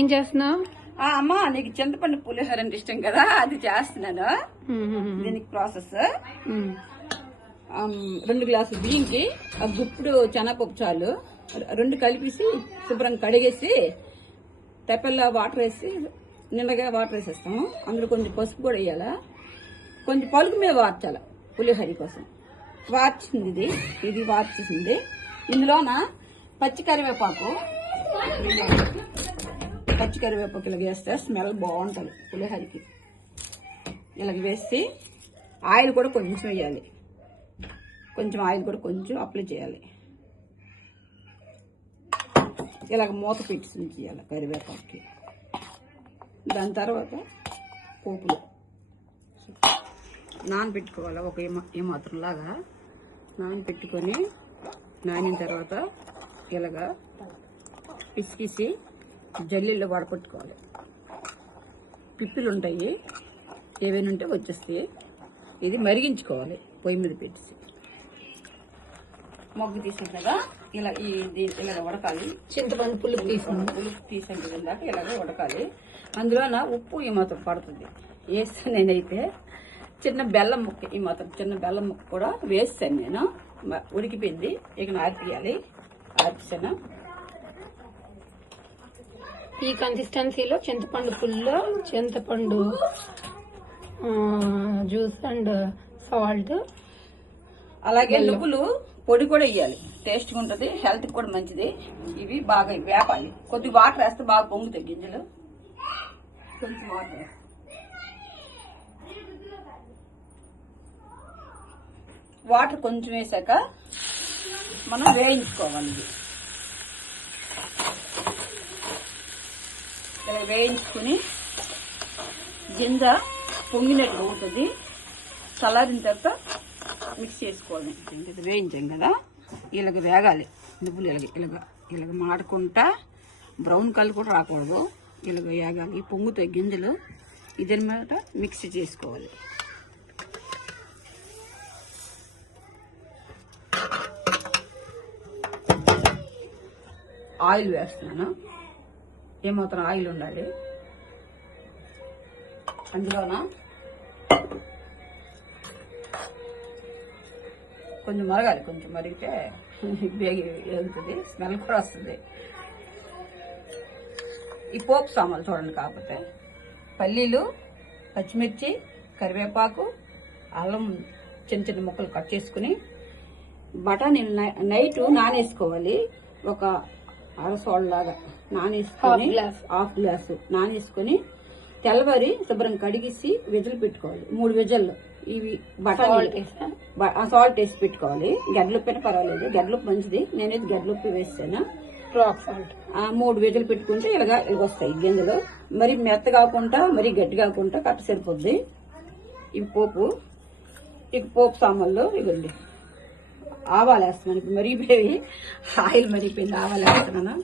ఏం చేస్తున్నావు? అమ్మా నీకు చింతపండు పులిహోర అంటే ఇష్టం కదా, అది చేస్తున్నాను. దీనికి ప్రాసెస్ 2 గ్లాసులు బియ్యంకి గుప్పుడు శనగపప్పు చాలు, 2 కలిపేసి శుభ్రంగా కడిగేసి తెప్పల్లో వాటర్ వేసి నిండగా వాటర్ వేసేస్తాము. అందులో కొంచెం పసుపు కూడా వేయాలా, కొంచెం పలుకు మీద వార్చాలి పులిహోర కోసం. వార్చింది ఇది వార్చేసింది. ఇందులోన పచ్చి కరివేపాకు ఇలాగ వేస్తే స్మెల్ బాగుంటుంది పులిహోరకి. ఇలాగ వేసి ఆయిల్ కూడా కొంచెం వేయాలి, కొంచెం ఆయిల్ కూడా కొంచెం అప్లై చేయాలి. ఇలాగ మూత పెట్టి ఉంచేయాలి కరివేపాకుకి. దాని తర్వాత పోపులు నానబెట్టుకోవాలి, ఒక ఈ మాత్రంలాగా నానబెట్టుకొని నానిన తర్వాత ఇలాగా పిసికిసి జల్లీలో వడపట్టుకోవాలి. పిప్పులు ఉంటాయి, ఏవైనా ఉంటే వచ్చేస్తాయి. ఇది మరిగించుకోవాలి పొయ్యి మీద పెట్టేసి. మొగ్గు తీసిన కదా ఇలాగ ఉడకాలి. చింతపండు పులుపు తీసిన దాకా ఇలాగ ఉడకాలి. అందులోన ఉప్పు ఈ మాత్రం పడుతుంది వేస్తే, నేనైతే చిన్న బెల్లం ముక్క ఈ మాత్రం చిన్న బెల్లం ముక్క కూడా వేస్తాను నేను. ఉడికిపోయింది, ఇక ఆర్పియాలి. ఆర్పిసాను. ఈ కన్సిస్టెన్సీలో చింతపండు పుల్లో చింతపండు జ్యూస్ అండ్ సాల్ట్, అలాగే నువ్వులు పొడి కూడా వేయాలి, టేస్ట్గా ఉంటుంది, హెల్త్కి కూడా మంచిది. ఇవి బాగా వేపాలి. కొద్దిగా వాటర్ వేస్తే బాగా పొంగుతాయి గింజలు. కొంచెం వాటర్ కొంచెం వేసాక మనం వేయించుకోవాలి. ఇలా వేయించుకుని గింజ పొంగినట్టు ఉంటుంది. చల్లారిన తర్వాత మిక్స్ చేసుకోవాలి. ఇది వేయించాం కదా, ఇలాగ వేగాలి. నువ్వులు ఇలాగ మాడుకుంటా, బ్రౌన్ కలర్ కూడా రాకూడదు, ఇలాగ వేగాలి. పొంగుతాయి గింజలు. ఇదన్నమాట మిక్స్ చేసుకోవాలి. ఆయిల్ వేస్తున్నాను, ఏమాత్రం ఆయిల్ ఉండాలి. అందులోన కొంచెం మరగాలి, కొంచెం మరిగితే బేగి వెళ్తుంది, స్మెల్ కూడా వస్తుంది. ఈ పోపు సామాన్లు చూడండి, కాకపోతే పల్లీలు, పచ్చిమిర్చి, కరివేపాకు, అల్లం చిన్న చిన్న ముక్కలు కట్ చేసుకుని, బఠానీలు నైట్ నానేసుకోవాలి. ఒక అరసోళ్ళలాగా నానేసుకొని, హాఫ్ గ్లాసు నానేసుకొని తెల్లవారి శుభ్రం కడిగేసి విజలు పెట్టుకోవాలి. 3 విజల్లో ఇవి బఠానీ సాల్ట్ వేసి పెట్టుకోవాలి. గడ్డలుప్పు పర్వాలేదు, గడ్డలుప్పు మంచిది, నేనైతే గడ్డలుప్పు వేసాను. రాక్ సాల్ట్ 3 విజలు పెట్టుకుంటే ఇలాగ వస్తాయి గింజలు. మరి మెత్త కాకుండా మరీ గట్టి కాకుండా కట్ట సరిపోద్ది. ఇవి పోపు, ఇక పోపు సామాన్లు ఇవ్వండి. ఆవాలు వేస్తున్నాను. ఇప్పుడు మరిగిపోయి ఆయిల్ మరిగిపోయింది, ఆవాలు వేస్తున్నాను.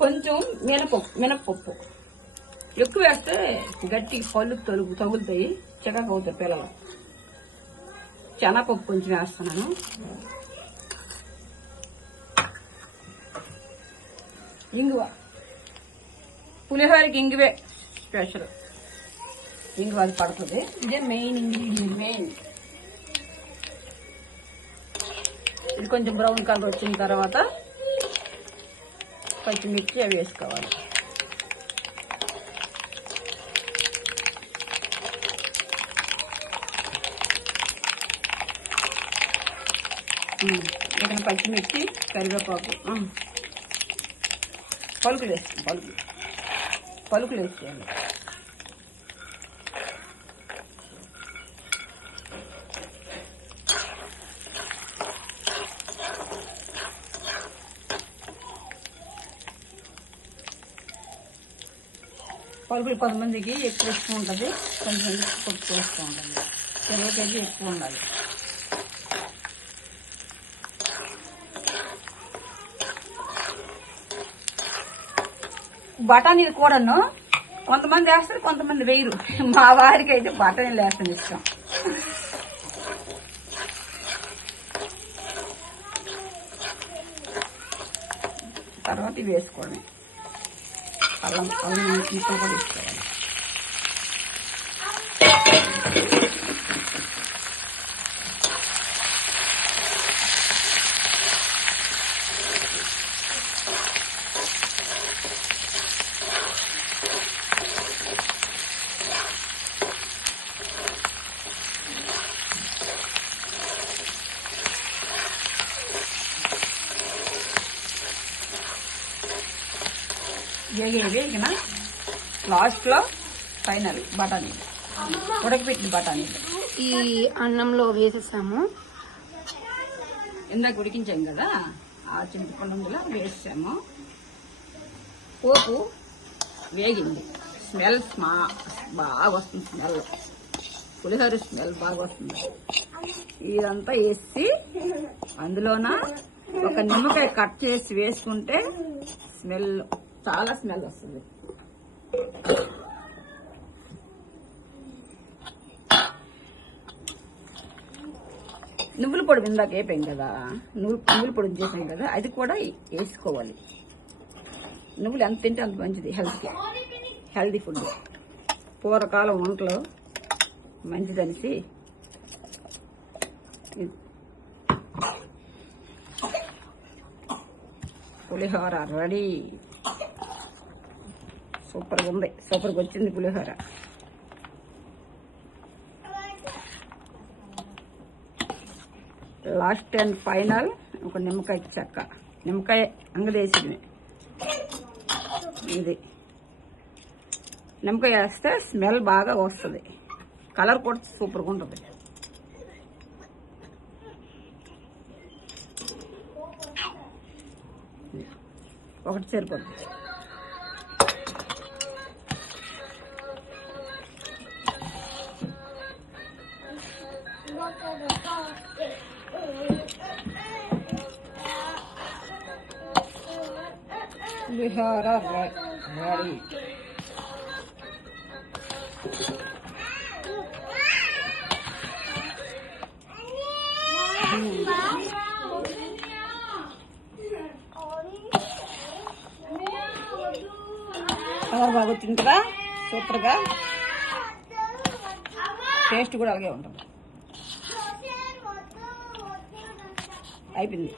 కొంచెం మినపప్పు ఎక్కువ వేస్తే గట్టికి పళ్ళు తగులుతాయి, చికాకు అవుతాయి పిల్లలు. శనగపప్పు కొంచెం వేస్తున్నాను. ఇంగువ, పులిహోరకి ఇంగువే స్పెషల్. ఇంగువ అది పడుతుంది, ఇదే మెయిన్ ఇంగ్రీడియంట్. ఇది కొంచెం బ్రౌన్ కలర్ వచ్చిన తర్వాత పచ్చిమిర్చి అవి వేసుకోవాలి. ఇక్కడ పచ్చిమిర్చి, కరివేపాకు, పలుకులు వేస్తాం, పలుకులు వేసేయాలి. పలుకులు కొంతమందికి ఎక్కువ ఇష్టం ఉంటుంది, కొంతమందికి తక్కువ ఇష్టం ఉంటుంది. 20 కేజీ ఎక్కువ ఉండాలి. బఠానీలు కూడాను కొంతమంది వేస్తారు, కొంతమంది వేయరు. మా వారికి అయితే బఠానీలు వేస్తాను ఇష్టం. తర్వాత ఇవి వేసుకోవడమే. అల్లం ముక్కలు కూడా వేసుకోవాలి. వేగిన లాస్ట్లో ఫైనల్ బఠానీలు, ఉడకపెట్టిన బఠానీలు ఈ అన్నంలో వేసేసాము. ఇందాక ఉడికించాం కదా, ఆ చింతపండులో వేసాము. పోపు వేగింది, స్మెల్ బాగా వస్తుంది. స్మెల్ పులిహోర స్మెల్ బాగా వస్తుంది. ఇదంతా వేసి అందులోన ఒక నిమ్మకాయ కట్ చేసి వేసుకుంటే స్మెల్ చాలా స్మెల్ వస్తుంది. నువ్వుల పొడి ఇందాక వేపాం కదా, నువ్వుల పొడి చేసాం కదా, అది కూడా వేసుకోవాలి. నువ్వులు ఎంత తింటే అంత మంచిది, హెల్తీ ఫుడ్. పూర్వకాలం వంటలు మంచిదనిసి పులిహోర రెడీ. సూపర్గా ఉంది, సూపర్గా వచ్చింది పులిహోర. లాస్ట్ అండ్ ఫైనల్ ఒక నిమ్మకాయ చెక్క, నిమ్మకాయ అంగదేసింది. ఇది నిమ్మకాయ వేస్తే స్మెల్ బాగా వస్తుంది, కలర్ కూడా సూపర్గా ఉంటుంది. ఒకటి సరిపోతుంది. పులిహోర రెడీ. కలర్ బాగా వచ్చింది కదా, సూపర్గా. టేస్ట్ కూడా అలాగే ఉంటుంది. అయిపోయింది.